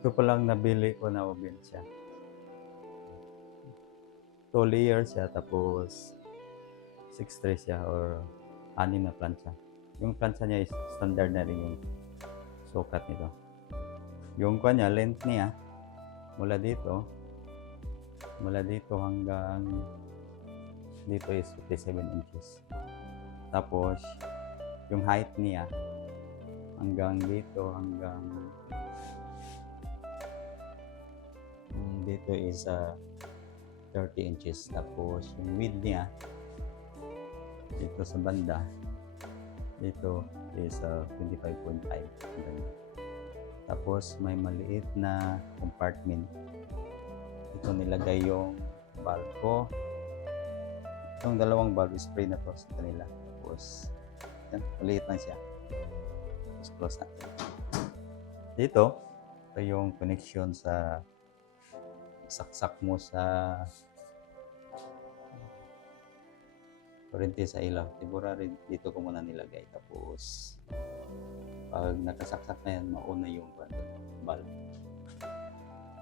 Ito pa lang nabili ko na oven siya. 2 layer siya tapos 6 tray siya or 6 na plancha. Yung plancha niya is standard na rin yung sukat nito. Yung kanya, length niya, mula dito hanggang dito is 57 inches. Tapos, yung height niya, hanggang dito, hanggang dito is 30 inches. Tapos, yung width niya, dito sa banda, dito is 25.5. Tapos, may maliit na compartment. Ito nilagay yung valve ko. Itong dalawang valve spray na to sa kanila. Tapos, yan, maliit lang siya. Tapos, close natin. Dito, ito yung connection sa saksak mo sa kurente sa ilaw. Temporary dito ko muna nilagay. Tapos, pag nakasaksak na yan, mauna yung valve.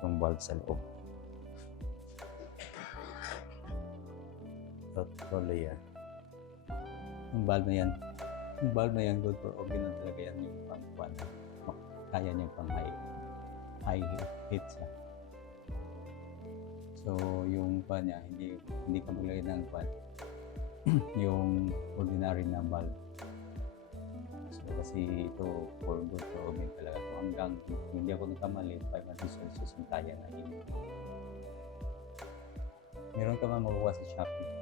Yung valve sa loob. Ito layer. Yung valve na yan, good for oven na talaga yan yung pang-1. Kaya niya pang high heat siya. So, yung pan niya, hindi ka maglagay ng pan. Yung ordinary na valve. So, kasi ito for good for oven talaga. So, hanggang hindi ako nagkamali, 500 Celsius yung kaya na yun. Meron ka man makuha sa Shopee.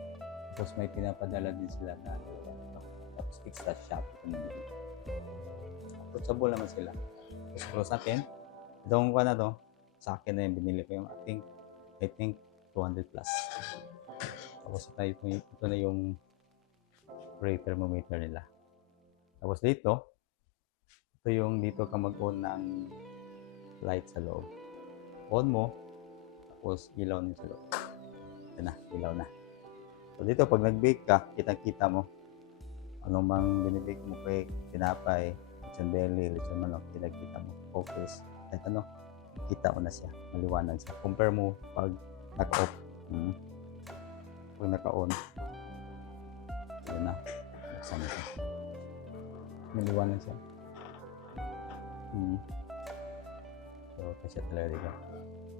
Tapos may pinapadala din sila na tapos extra Shopee. Approachable naman sila. Tapos pero sa akin, itong kuha na to, sa akin na yung binili ko yung I think 200 plus. Tapos ito na yung spray thermometer nila. Tapos dito dito ka mag-on ng light sa loob. On mo, tapos ilaw niyo sa loob. Yan na, ilaw na. So dito, pag nag-bake ka, kitang-kita mo anong mang binibake mo kay tinapay, lechon belly, lechon manok, kitang-kita mo. Focus. Kahit ano, kita mo na siya. Maliwanag siya. Compare mo pag naka-off. Pag naka-on, yun na. Buksan mo siya. Maliwanag siya. So, kasi talaga dito.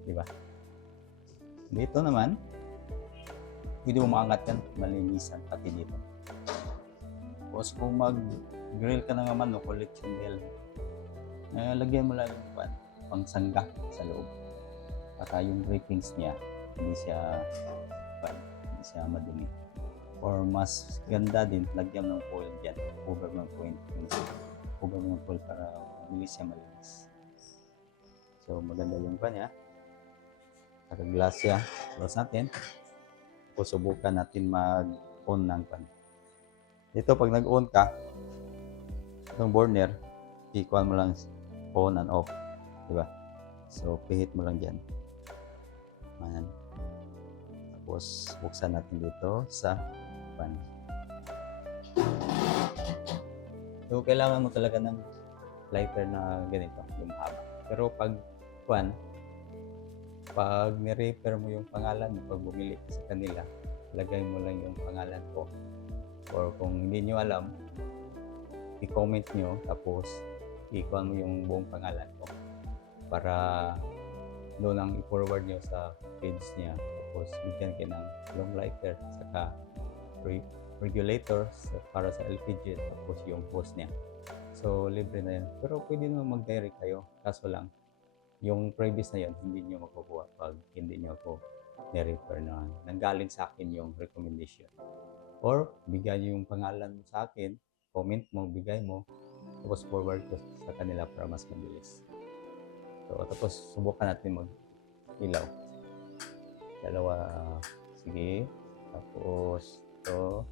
Diba? Dito naman, pwede mo maangat yan, malinisan pati dito. Tapos kung mag-grill ka na naman, no, collection grill, lagyan mo lang yung pangsangga sa loob. Saka yung breakings niya, hindi siya madumi. Or mas ganda din, lagyan ng foil dyan, cover ng foil para mabilis siya malinis. So maganda yung niya. Naka-glass siya. Close natin. Tapos subukan natin mag-on ng pan. Dito pag nag-on ka, itong burner, ikuan mo lang on and off. Diba? So pihit mo lang dyan. Ayan. Tapos buksan natin dito sa pan. So kailangan mo talaga ng lighter na ganito, yung haba. Pero pag ni-refer mo yung pangalan mo, pag bumili sa kanila, lagay mo lang yung pangalan ko. Or kung hindi nyo alam, i-comment nyo, tapos i-call mo yung buong pangalan ko. Para doon ang i-forward nyo sa page niya. Tapos bigyan kayo ng long lighter, saka regulator para sa LPG, tapos yung hose niya. So, libre na yan. Pero pwede naman mag-direct kayo. Kaso lang, yung previous na yun, hindi nyo makukuha pag hindi nyo ako ni-refer na nanggaling sa akin yung recommendation. Or, bigyan nyo yung pangalan mo sa akin, comment mo, bigay mo, tapos forward ko sa kanila para mas mabilis. So, tapos subukan natin mag-ilaw. Dalawa, sige. Tapos, ito.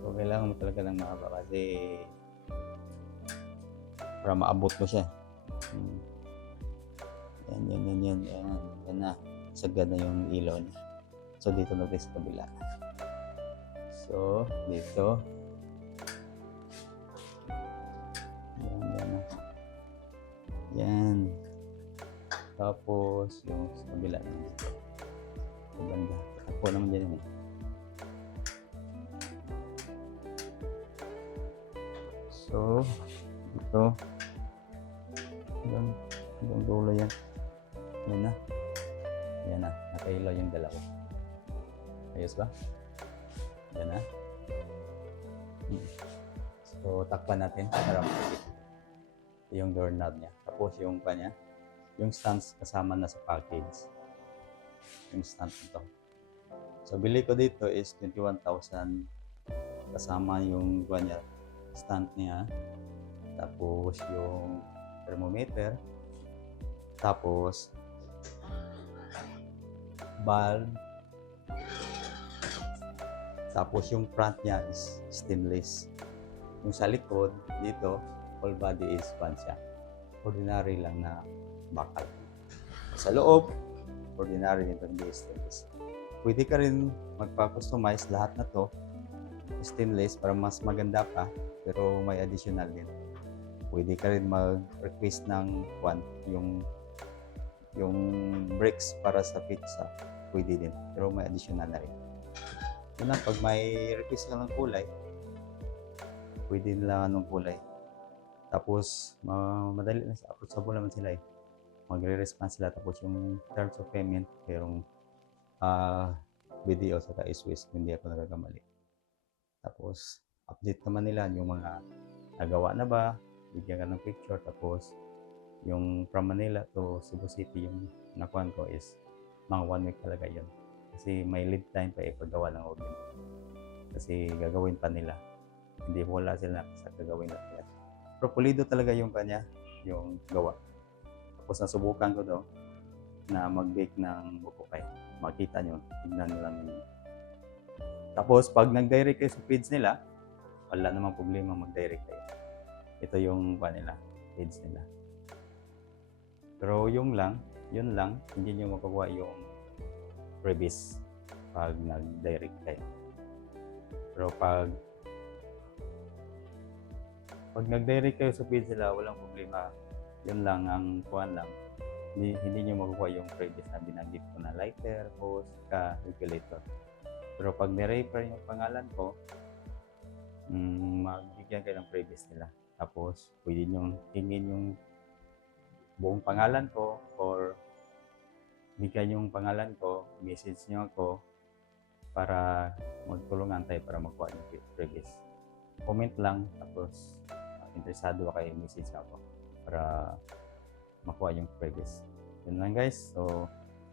So, kailangan mo talaga ng mahaba kasi para maabot mo siya. Yan na. Sagad na yung ilaw niya. So, dito natin sa kabila. So, dito. Yan. Tapos yung sa kabila naman. Maganda. Ako naman dyan yun eh. So, ito. Hanggang dulo yan. Yan na. Yan na. Nakahilo yung dalawa. Ayos ba? Yan na. So, takpan natin para makikita yung doorknob niya. Tapos yung pa niya, yung stands kasama na sa package. Yung stand nito. So, bili ko dito is 21,000 kasama yung niya, stand niya. Tapos yung thermometer. Tapos bulb. Tapos yung front niya is stainless. Yung sa likod, dito, all body is pan siya. Ordinary lang na bakal. Sa loob, ordinary nito, hindi stainless. Pwede ka rin magpa-customize lahat na to stainless para mas maganda pa, pero may additional din. Pwede ka rin mag-request ng yung bricks para sa pizza. Pwede din, pero may additional na rin. Yun lang, pag may request ka ng kulay, pwede nila anong kulay. Tapos, madali na approachable naman sila eh. Magre-respond sila. Tapos yung terms of payment, merong video sa SWIS, hindi ako nagagamali. Tapos, update naman nila yung mga nagawa na ba, bigyan ka ng picture. Tapos, yung from Manila to Cebu City, yung nakuhan ko is mga 1 week talaga yun. Kasi may lead time pa ipagawa ng oven. Kasi gagawin pa nila. Hindi wala sila sa gagawin na nila. Pero pulido talaga yung kanya, yung gawa. Tapos nasubukan ko daw na mag-bake ng buko pie. Makita nyo, tignan nyo lang yun. Tapos pag nag-direct kayo sa page nila, wala namang problema mag-direct kayo. Ito yung nila, page nila. Pero yun lang, hindi nyo makukuha yung freebies pag nag-direct kayo. Pero pag nag-direct kayo sa page nila, walang problema. Yun lang, ang kuhan lang. Hindi nyo makukuha yung freebies na binanggit ko na lighter, hose, regulator. Pero pag ni-refer yung pangalan ko, magbigyan kayo ng freebies nila. Tapos, pwede nyo hingin yung buong pangalan ko or bigyan yung pangalan ko, message nyo ako para magtulungan tayo para makuha yung freebies. Comment lang, tapos interesado kayo, message ako para makuha yung freebies. Yun lang guys. So,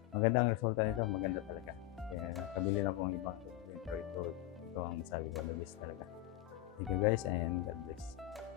maganda ang resulta nito. Maganda talaga. Kaya nakabili na po ang ibang printer ito. Ito ang masabi ko, the best talaga. Thank you guys and God bless.